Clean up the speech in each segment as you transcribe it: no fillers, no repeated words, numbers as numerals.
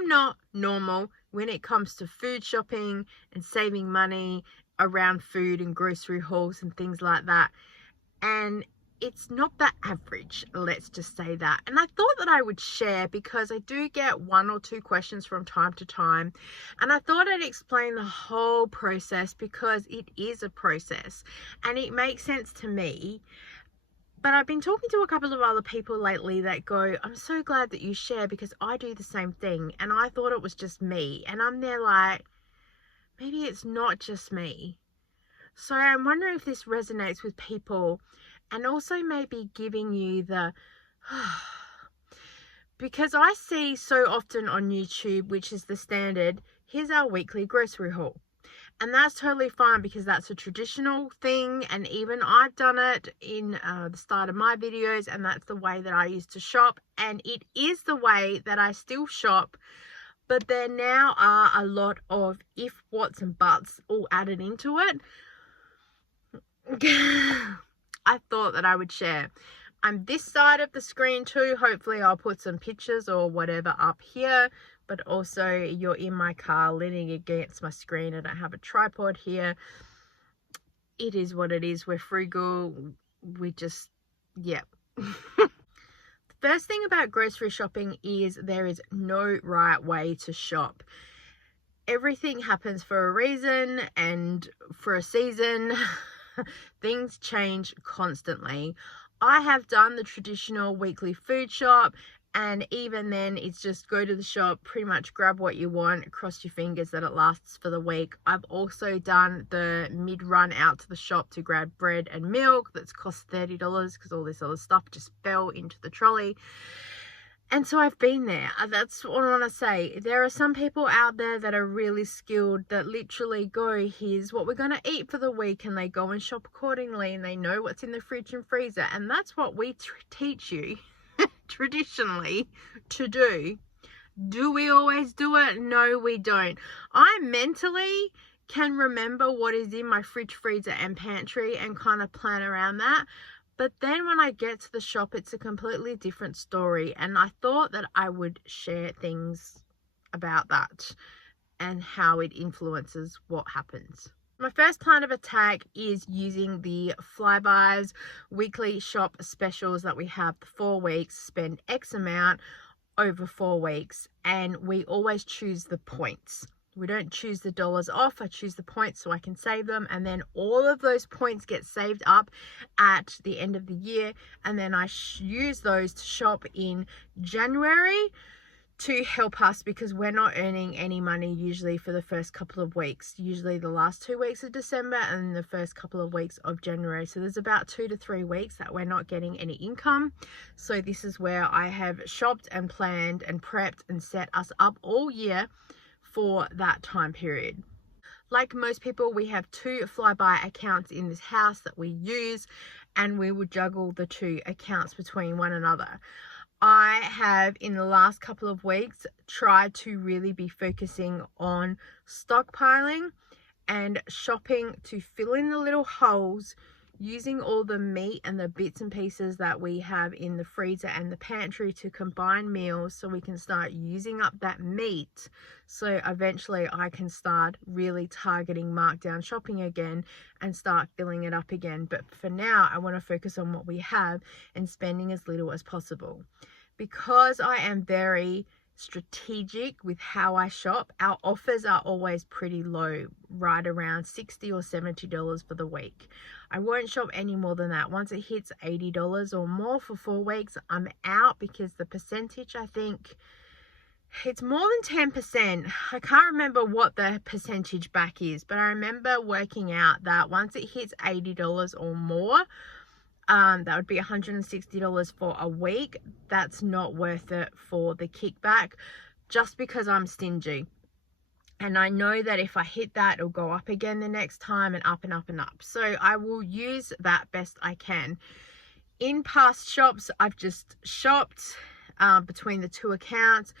am not normal when it comes to food shopping and saving money around food and grocery hauls and things like that. And it's not that average, let's just say that. And I thought that I would share because I do get 1 or 2 questions from time to time. And I thought I'd explain the whole process because it is a process and it makes sense to me. But I've been talking to a couple of other people lately that go, I'm so glad that you share because I do the same thing. And I thought it was just me. And I'm there like, maybe it's not just me. So I'm wondering if this resonates with people, and also maybe giving you the, because I see so often on YouTube, which is the standard, here's our weekly grocery haul. And that's totally fine because that's a traditional thing. And even I've done it in the start of my videos, and that's the way that I used to shop. And it is the way that I still shop. But there now are a lot of if, whats, and buts all added into it. I thought that I would share. I'm this side of the screen too. Hopefully I'll put some pictures or whatever up here. But also you're in my car leaning against my screen. I don't have a tripod here. It is what it is. We're frugal. We just, yeah. The first thing about grocery shopping is there is no right way to shop. Everything happens for a reason and for a season. Things change constantly. I have done the traditional weekly food shop, and even then it's just go to the shop, pretty much grab what you want, cross your fingers that it lasts for the week. I've also done the mid-run out to the shop to grab bread and milk that's cost $30 because all this other stuff just fell into the trolley. And so I've been there. That's what I want to say. There are some people out there that are really skilled that literally go, here's what we're going to eat for the week. And they go and shop accordingly and they know what's in the fridge and freezer. And that's what we teach you traditionally to do. Do we always do it? No, we don't. I mentally can remember what is in my fridge, freezer and pantry and kind of plan around that. But then when I get to the shop, it's a completely different story. And I thought that I would share things about that and how it influences what happens. My first plan of attack is using the Flybuys weekly shop specials that we have for 4 weeks, spend X amount over 4 weeks. And we always choose the points. We don't choose the dollars off. I choose the points so I can save them. And then all of those points get saved up at the end of the year. And then I use those to shop in January to help us because we're not earning any money usually for the first couple of weeks. Usually the last 2 weeks of December and the first couple of weeks of January. So there's about 2 to 3 weeks that we're not getting any income. So this is where I have shopped and planned and prepped and set us up all year for that time period. Like most people, we have 2 Flybuy accounts in this house that we use, and we would juggle the 2 accounts between one another. I have in the last couple of weeks tried to really be focusing on stockpiling and shopping to fill in the little holes, using all the meat and the bits and pieces that we have in the freezer and the pantry to combine meals so we can start using up that meat. So eventually I can start really targeting markdown shopping again and start filling it up again. But for now, I want to focus on what we have and spending as little as possible. Because I am very strategic with how I shop, our offers are always pretty low, right around $60 or $70 for the week. I won't shop any more than that. Once it hits $80 or more for 4 weeks, I'm out because the percentage, I think it's more than 10%. I can't remember what the percentage back is, but I remember working out that once it hits $80 or more, that would be $160 for a week. That's not worth it for the kickback just because I'm stingy. And I know that if I hit that, it'll go up again the next time and up and up and up. So I will use that best I can. In past shops, I've just shopped between the 2 accounts,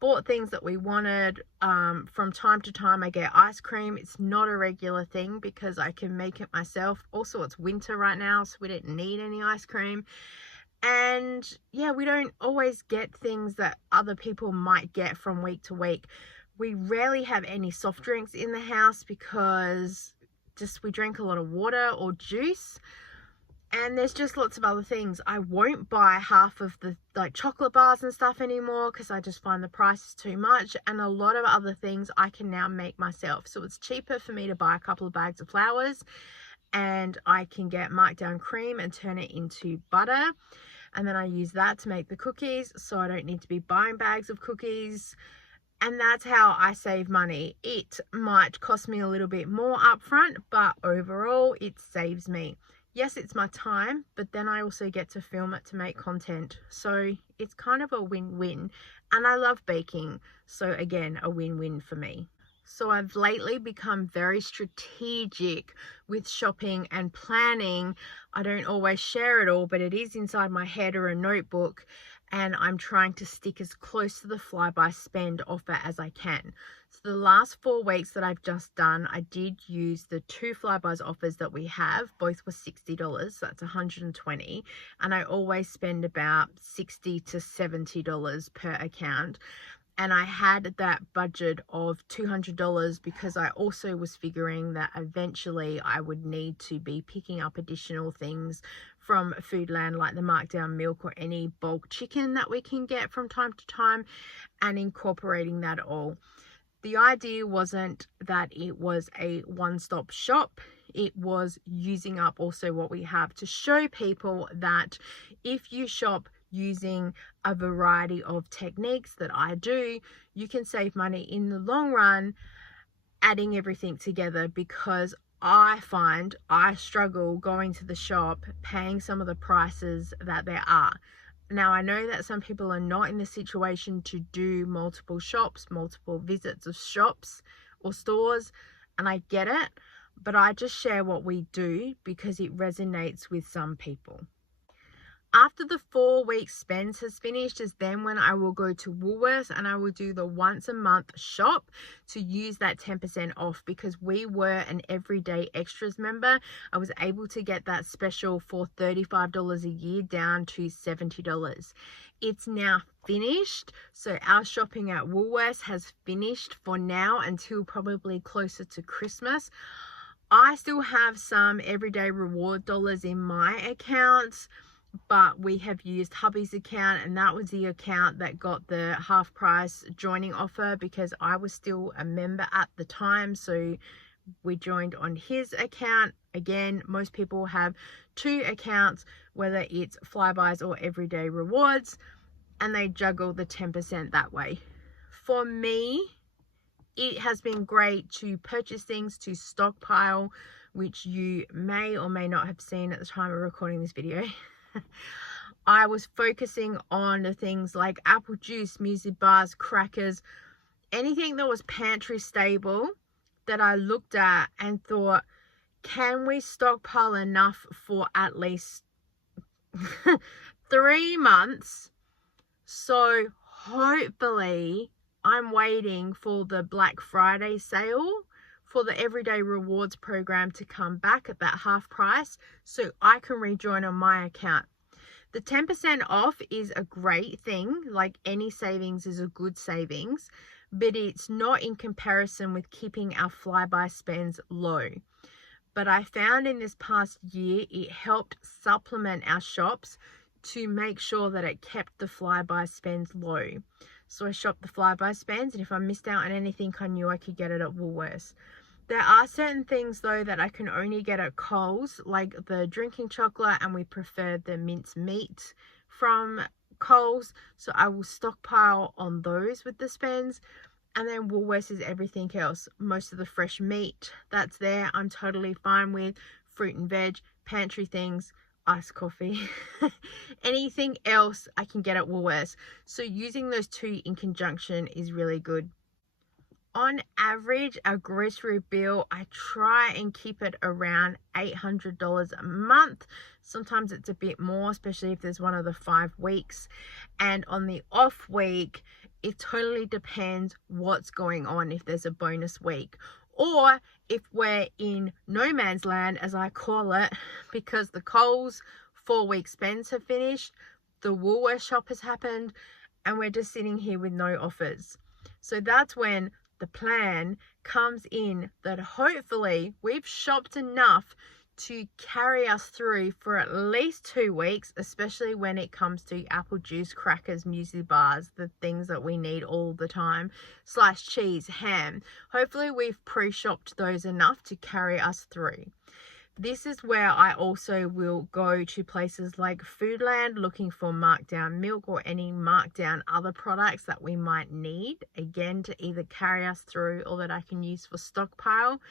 bought things that we wanted. From time to time, I get ice cream. It's not a regular thing because I can make it myself. Also, it's winter right now, so we don't need any ice cream. And yeah, we don't always get things that other people might get from week to week. We rarely have any soft drinks in the house because we drink a lot of water or juice. And there's just lots of other things. I won't buy half of the chocolate bars and stuff anymore because I just find the price is too much. And a lot of other things I can now make myself. So it's cheaper for me to buy a couple of bags of flours, and I can get markdown cream and turn it into butter. And then I use that to make the cookies, so I don't need to be buying bags of cookies. And that's how I save money. It might cost me a little bit more upfront, but overall it saves me. Yes, it's my time, but then I also get to film it to make content. So it's kind of a win-win. And I love baking. So again, a win-win for me. So I've lately become very strategic with shopping and planning. I don't always share it all, but it is inside my head or a notebook. And I'm trying to stick as close to the fly-by spend offer as I can. So the last 4 weeks that I've just done, I did use the 2 Flybuys offers that we have. Both were $60, so that's $120. And I always spend about $60 to $70 per account. And I had that budget of $200 because I also was figuring that eventually I would need to be picking up additional things from Foodland, like the markdown milk or any bulk chicken that we can get from time to time, and incorporating that all. The idea wasn't that it was a one-stop shop. It was using up also what we have to show people that if you shop using a variety of techniques that I do, you can save money in the long run adding everything together, because I find I struggle going to the shop paying some of the prices that there are. Now, I know that some people are not in the situation to do multiple shops, multiple visits of shops or stores, and I get it, but I just share what we do because it resonates with some people. After the 4-week spend has finished is then when I will go to Woolworths and I will do the once a month shop to use that 10% off, because we were an everyday extras member. I was able to get that special for $35 a year down to $70. It's now finished, so our shopping at Woolworths has finished for now until probably closer to Christmas. I still have some everyday reward dollars in my accounts, but we have used hubby's account, and that was the account that got the half price joining offer because I was still a member at the time. So we joined on his account. Again, most people have 2 accounts, whether it's Flybuys or everyday rewards, and they juggle the 10% that way. For me, it has been great to purchase things to stockpile, which you may or may not have seen at the time of recording this video. I was focusing on the things like apple juice, music bars, crackers, anything that was pantry stable that I looked at and thought, can we stockpile enough for at least 3 months? So hopefully I'm waiting for the Black Friday sale for the Everyday Rewards program to come back at that half price so I can rejoin on my account. The 10% off is a great thing, like any savings is a good savings, but it's not in comparison with keeping our flyby spends low. But I found in this past year it helped supplement our shops to make sure that it kept the flyby spends low. So I shopped the flyby spends, and if I missed out on anything, I knew I could get it at Woolworths. There are certain things though that I can only get at Coles, like the drinking chocolate, and we prefer the mince meat from Coles, so I will stockpile on those with the spends. And then Woolworths is everything else. Most of the fresh meat that's there, I'm totally fine with. Fruit and veg, pantry things, iced coffee, anything else I can get at Woolworths. So using those 2 in conjunction is really good. On average, our grocery bill, I try and keep it around $800 a month. Sometimes it's a bit more, especially if there's one of the 5 weeks. And on the off week, it totally depends what's going on, if there's a bonus week. Or if we're in no man's land, as I call it, because the Coles 4-week spends have finished, the Woolworths shop has happened and we're just sitting here with no offers. So that's when the plan comes in that hopefully we've shopped enough to carry us through for at least 2 weeks, especially when it comes to apple juice, crackers, muesli bars, the things that we need all the time, sliced cheese, ham. Hopefully we've pre-shopped those enough to carry us through. This is where I also will go to places like Foodland looking for markdown milk or any markdown other products that we might need, again, to either carry us through or that I can use for stockpile,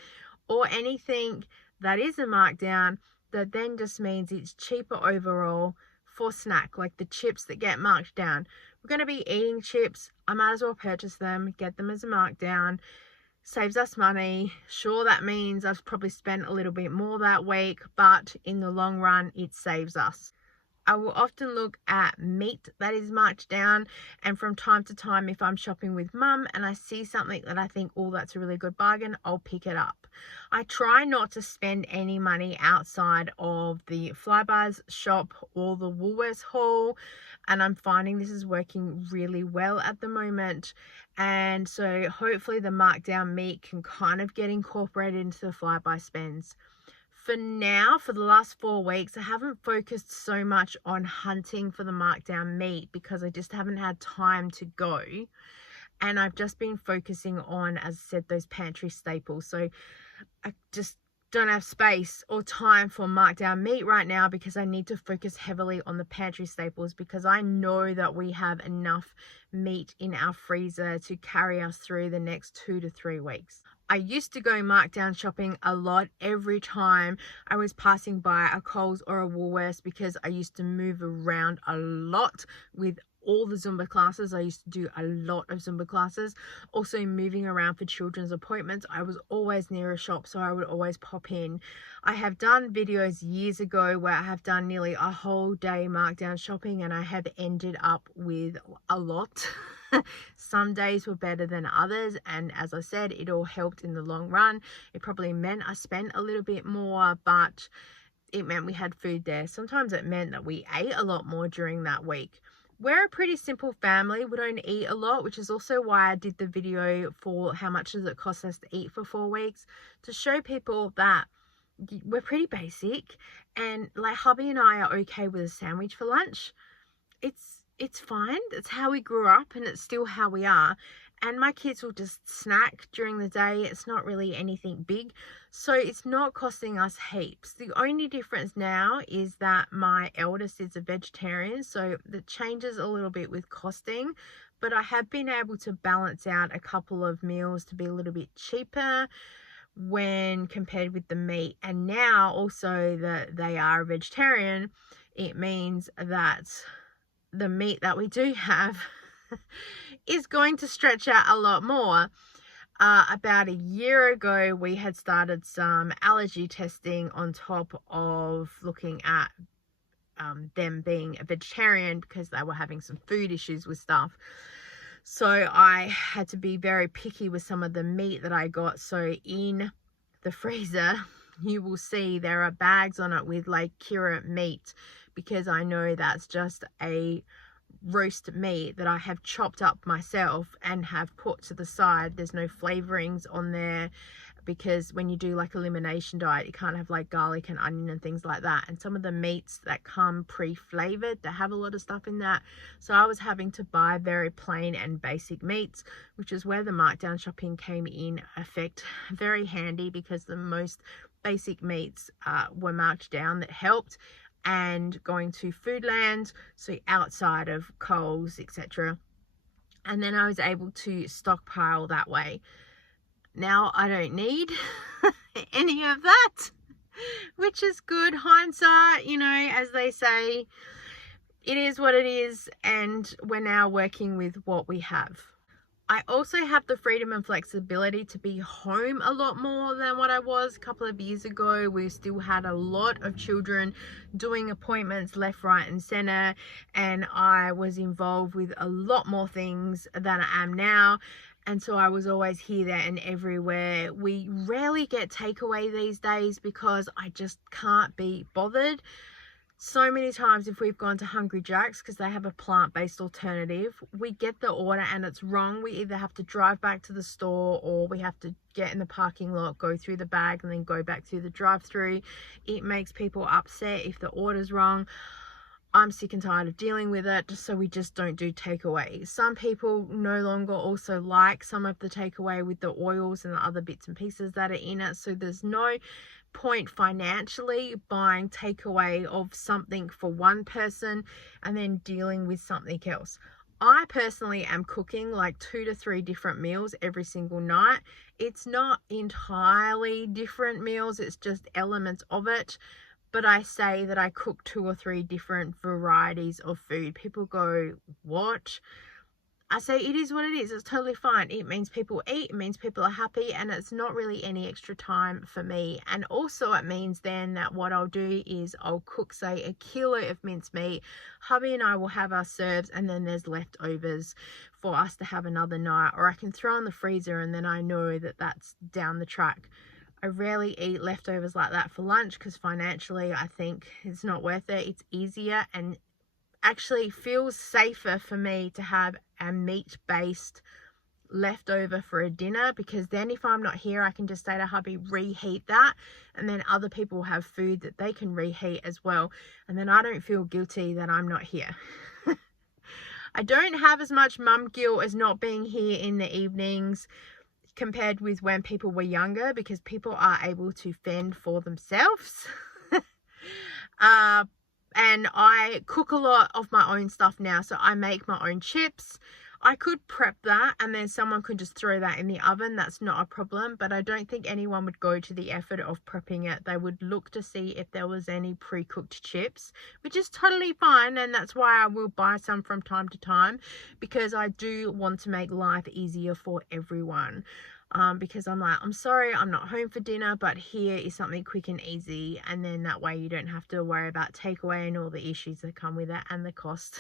or anything that is a markdown that then just means it's cheaper overall for snack, like the chips that get marked down. We're going to be eating chips. I might as well purchase them, get them as a markdown. Saves us money. Sure, that means I've probably spent a little bit more that week, but in the long run, it saves us. I will often look at meat that is marked down, and from time to time, if I'm shopping with mum and I see something that I think, oh, that's a really good bargain, I'll pick it up. I try not to spend any money outside of the Flybuys shop or the Woolworths haul, and I'm finding this is working really well at the moment. And so hopefully the markdown meat can kind of get incorporated into the Flybuy spends. For now, for the last 4 weeks, I haven't focused so much on hunting for the markdown meat because I just haven't had time to go. And I've just been focusing on, as I said, those pantry staples. So I just don't have space or time for markdown meat right now because I need to focus heavily on the pantry staples, because I know that we have enough meat in our freezer to carry us through the next 2 to 3 weeks. I used to go markdown shopping a lot every time I was passing by a Coles or a Woolworths, because I used to move around a lot with all the Zumba classes. I used to do a lot of Zumba classes. Also moving around for children's appointments. I was always near a shop, so I would always pop in. I have done videos years ago where I have done nearly a whole day markdown shopping, and I have ended up with a lot. Some days were better than others, and as I said, it all helped in the long run. It probably meant I spent a little bit more, but it meant we had food there. Sometimes it meant that we ate a lot more during that week. We're a pretty simple family. We don't eat a lot, which is also why I did the video for how much does it cost us to eat for 4 weeks, to show people that we're pretty basic, and like hubby and I are okay with a sandwich for lunch. It's fine. It's how we grew up, and it's still how we are. And my kids will just snack during the day. It's not really anything big, so it's not costing us heaps. The only difference now is that my eldest is a vegetarian, so that changes a little bit with costing, but I have been able to balance out a couple of meals to be a little bit cheaper when compared with the meat. And now also that they are a vegetarian, it means that the meat that we do have is going to stretch out a lot more. About a year ago, we had started some allergy testing on top of looking at them being a vegetarian, because they were having some food issues with stuff. So I had to be very picky with some of the meat that I got. So in the freezer, you will see there are bags on it with like Kira meat, because I know that's just a roast meat that I have chopped up myself and have put to the side. There's no flavorings on there, because when you do like elimination diet, you can't have like garlic and onion and things like that. And some of the meats that come pre-flavored, they have a lot of stuff in that. So I was having to buy very plain and basic meats, which is where the markdown shopping came in effect. Very handy, because the most basic meats were marked down. That helped. And going to Foodland, so outside of Coles, etc. And then I was able to stockpile that way. Now I don't need any of that, which is good. Hindsight, you know, as they say, it is what it is, and we're now working with what we have. I also have the freedom and flexibility to be home a lot more than what I was a couple of years ago. We still had a lot of children doing appointments left, right and center, and I was involved with a lot more things than I am now. And so I was always here, there and everywhere. We rarely get takeaway these days because I just can't be bothered So many times if we've gone to Hungry Jack's because they have a plant-based alternative, we get the order and it's wrong. We either have to drive back to the store or we have to get in the parking lot, go through the bag and then go back through the drive-through. It makes people upset if the order's wrong. I'm sick and tired of dealing with it, so we just don't do takeaway. Some people no longer also like some of the takeaway with the oils and the other bits and pieces that are in it, so there's no point financially buying takeaway of something for one person and then dealing with something else. I personally am cooking like 2 to 3 different meals every single night. It's not entirely different meals, it's just elements of it. But I say that I cook 2 or 3 different varieties of food. People go, what? I say it is what it is. It's totally fine. It means people eat, it means people are happy, and it's not really any extra time for me. And also it means then that what I'll do is I'll cook, say, 1 kilo of mincemeat. Hubby and I will have our serves, and then there's leftovers for us to have another night. Or I can throw in the freezer and then I know that that's down the track. I rarely eat leftovers like that for lunch because financially I think it's not worth it. It's easier and actually feels safer for me to have a meat-based leftover for a dinner, because then if I'm not here I can just say to hubby, reheat that, and then other people have food that they can reheat as well, and then I don't feel guilty that I'm not here. I don't have as much mum guilt as not being here in the evenings compared with when people were younger, because people are able to fend for themselves. And I cook a lot of my own stuff now. So I make my own chips. I could prep that and then someone could just throw that in the oven. That's not a problem. But I don't think anyone would go to the effort of prepping it. They would look to see if there was any pre-cooked chips, which is totally fine. And that's why I will buy some from time to time, because I do want to make life easier for everyone. Because I'm like, I'm sorry, I'm not home for dinner, but here is something quick and easy. And then that way you don't have to worry about takeaway and all the issues that come with it and the cost.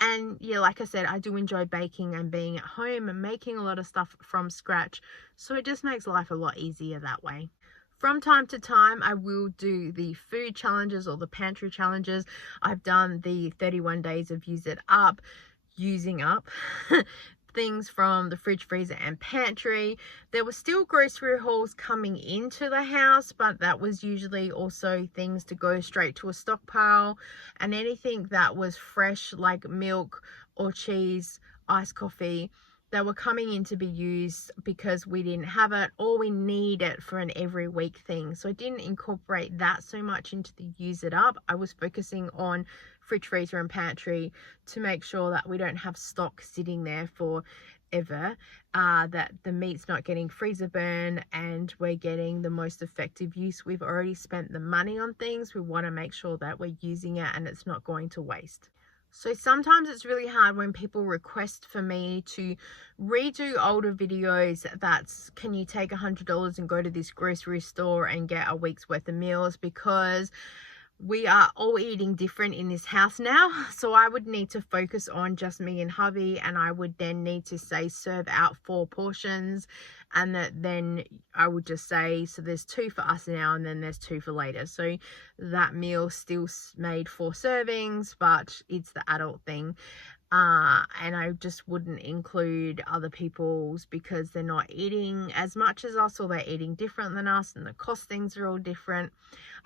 And yeah, like I said, I do enjoy baking and being at home and making a lot of stuff from scratch. So it just makes life a lot easier that way. From time to time, I will do the food challenges or the pantry challenges. I've done the 31 days of using up things from the fridge, freezer and pantry. There were still grocery hauls coming into the house, but that was usually also things to go straight to a stockpile, and anything that was fresh like milk or cheese, iced coffee, they were coming in to be used because we didn't have it or we need it for an every week thing. So I didn't incorporate that so much into the use it up. I was focusing on fridge, freezer and pantry to make sure that we don't have stock sitting there forever, that the meat's not getting freezer burn and we're getting the most effective use. We've already spent the money on things. We want to make sure that we're using it and it's not going to waste. So sometimes it's really hard when people request for me to redo older videos. That's, can you take $100 and go to this grocery store and get a week's worth of meals, because we are all eating different in this house now. So I would need to focus on just me and hubby, and I would then need to say serve out 4 portions, and then I would just say, so there's 2 for us now and then there's 2 for later. So that meal still made 4 servings, but it's the adult thing. And I just wouldn't include other people's because they're not eating as much as us, or they're eating different than us, and the costings are all different.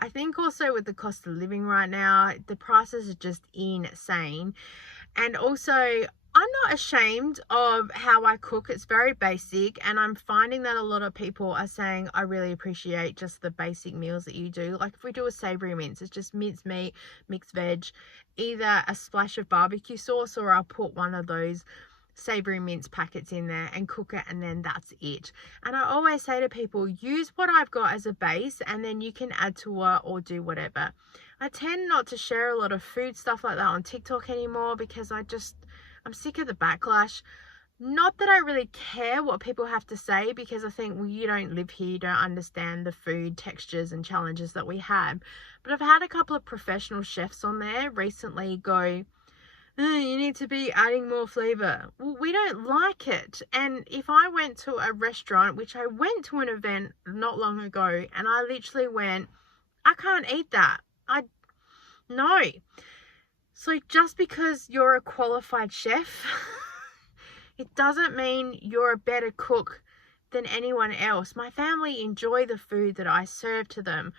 I think also with the cost of living right now, the prices are just insane. And also, I'm not ashamed of how I cook. It's very basic, and I'm finding that a lot of people are saying, I really appreciate just the basic meals that you do. Like if we do a savory mince, it's just minced meat, mixed veg, either a splash of barbecue sauce, or I'll put one of those savory mince packets in there and cook it, and then that's it. And I always say to people, use what I've got as a base and then you can add to it or do whatever. I tend not to share a lot of food stuff like that on TikTok anymore because I'm sick of the backlash. Not that I really care what people have to say, because I think, well, you don't live here, you don't understand the food textures and challenges that we have. But I've had a couple of professional chefs on there recently go, you need to be adding more flavor. Well, we don't like it. And if I went to a restaurant, which I went to an event not long ago, and I literally went, I can't eat that. No. So just because you're a qualified chef, it doesn't mean you're a better cook than anyone else. My family enjoy the food that I serve to them.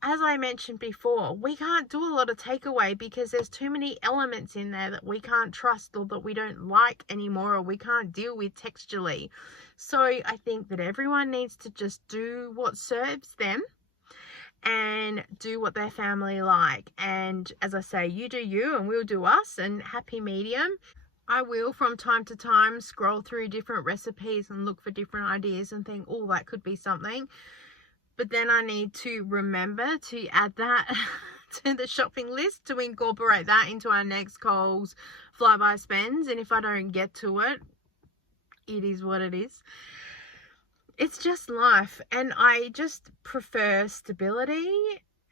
As I mentioned before, we can't do a lot of takeaway because there's too many elements in there that we can't trust or that we don't like anymore, or we can't deal with texturally. So I think that everyone needs to just do what serves them and do what their family like. And as I say, you do you and we'll do us, and happy medium. I will from time to time scroll through different recipes and look for different ideas and think, oh, that could be something. But then I need to remember to add that to the shopping list, to incorporate that into our next Coles flyby spends. And if I don't get to it, it is what it is. It's just life. And I just prefer stability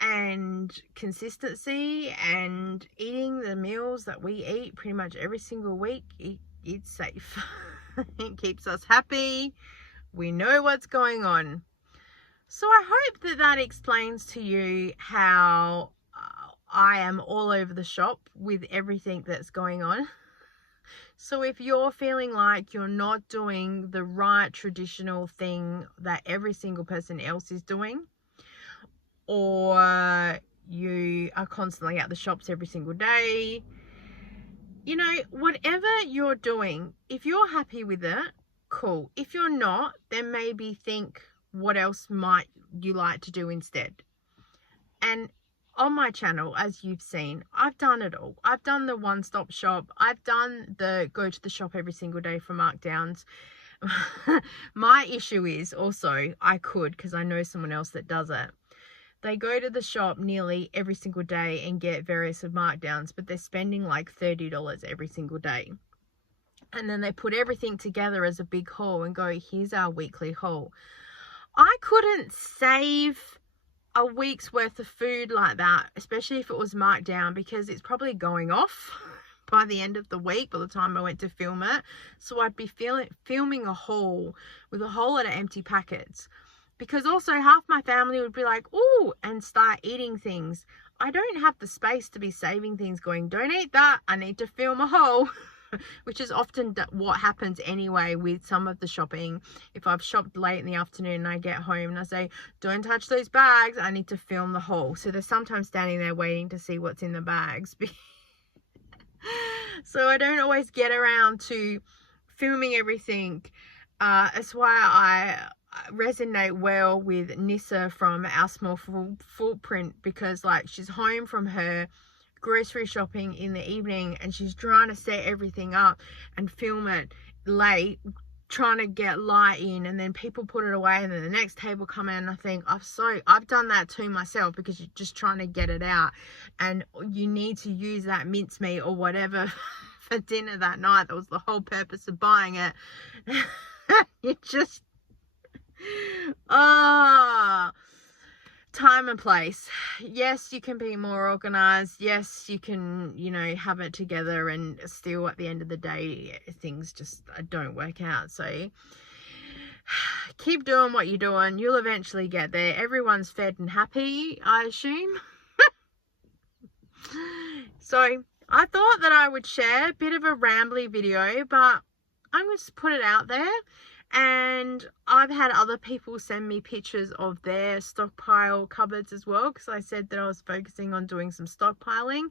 and consistency, and eating the meals that we eat pretty much every single week. It's safe. It keeps us happy. We know what's going on. So I hope that that explains to you how I am all over the shop with everything that's going on. So if you're feeling like you're not doing the right traditional thing that every single person else is doing, or you are constantly at the shops every single day, you know, whatever you're doing, if you're happy with it, cool. If you're not, then maybe think, what else might you like to do instead? And on my channel, as you've seen, I've done it all. I've done the one-stop shop. I've done the go to the shop every single day for markdowns. My issue is also, I could, because I know someone else that does it. They go to the shop nearly every single day and get various markdowns, but they're spending like $30 every single day. And then they put everything together as a big haul and go, here's our weekly haul. I couldn't save a week's worth of food like that, especially if it was marked down, because it's probably going off by the end of the week by the time I went to film it. So I'd be filming a haul with a whole lot of empty packets, because also half my family would be like, ooh, and start eating things. I don't have the space to be saving things going, don't eat that, I need to film a haul. Which is often what happens anyway with some of the shopping. If I've shopped late in the afternoon and I get home and I say, don't touch those bags, I need to film the haul. So they're sometimes standing there waiting to see what's in the bags. So I don't always get around to filming everything. That's why I resonate well with Nissa from Our Small Footprint, because like she's home from her grocery shopping in the evening and she's trying to set everything up and film it late, trying to get light in, and then people put it away and then the next table come in, and I think I've done that too myself, because you're just trying to get it out and you need to use that mincemeat or whatever for dinner that night. That was the whole purpose of buying it. It just time and place. Yes, you can be more organized. Yes, you can, you know, have it together, and still at the end of the day things just don't work out. So keep doing what you're doing. You'll eventually get there. Everyone's fed and happy, I assume. So I thought that I would share a bit of a rambly video, but I'm going to put it out there. And I've had other people send me pictures of their stockpile cupboards as well, because I said that I was focusing on doing some stockpiling.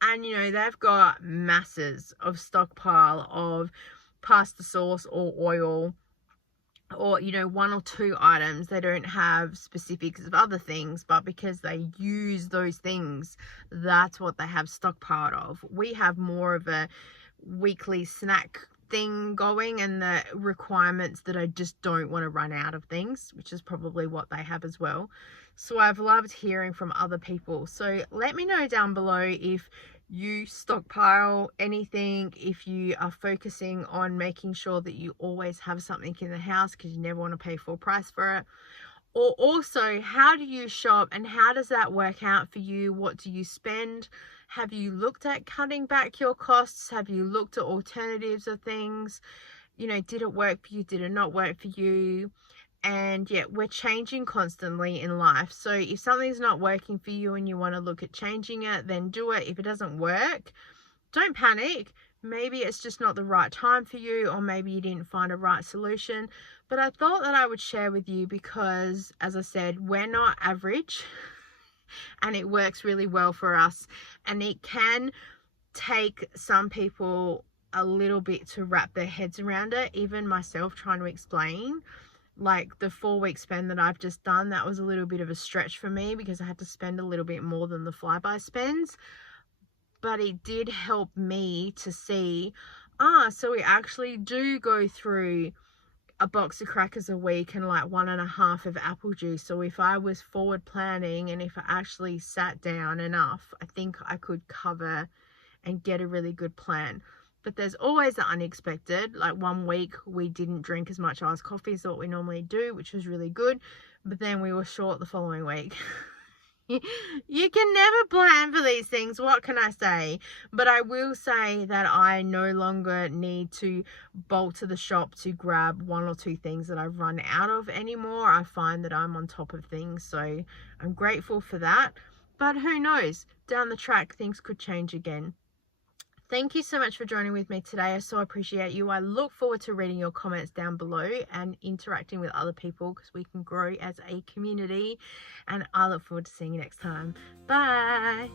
And, you know, they've got masses of stockpile of pasta sauce or oil, or, you know, one or two items. They don't have specifics of other things, but because they use those things, that's what they have stockpiled of. We have more of a weekly snack thing going, and the requirements that I just don't want to run out of things, which is probably what they have as well. So I've loved hearing from other people. So let me know down below if you stockpile anything, if you are focusing on making sure that you always have something in the house because you never want to pay full price for it. Or also, how do you shop and how does that work out for you? What do you spend? Have you looked at cutting back your costs? Have you looked at alternatives of things? You know, did it work for you? Did it not work for you? And yet we're changing constantly in life. So if something's not working for you and you want to look at changing it, then do it. If it doesn't work, don't panic. Maybe it's just not the right time for you, or maybe you didn't find a right solution. But I thought that I would share with you because, as I said, we're not average and it works really well for us. And it can take some people a little bit to wrap their heads around it. Even myself trying to explain, like the 4-week spend that I've just done, that was a little bit of a stretch for me because I had to spend a little bit more than the flyby spends. But it did help me to see, so we actually do go through a box of crackers a week and like 1.5 of apple juice. So if I was forward planning and if I actually sat down enough, I think I could cover and get a really good plan. But there's always the unexpected. Like 1 week we didn't drink as much iced coffee as what we normally do, which was really good. But then we were short the following week. You can never plan for these things, what can I say? But I will say that I no longer need to bolt to the shop to grab 1 or 2 things that I've run out of anymore. I find that I'm on top of things, so I'm grateful for that. But who knows, down the track things could change again. Thank you so much for joining with me today. I so appreciate you. I look forward to reading your comments down below and interacting with other people because we can grow as a community. And I look forward to seeing you next time. Bye.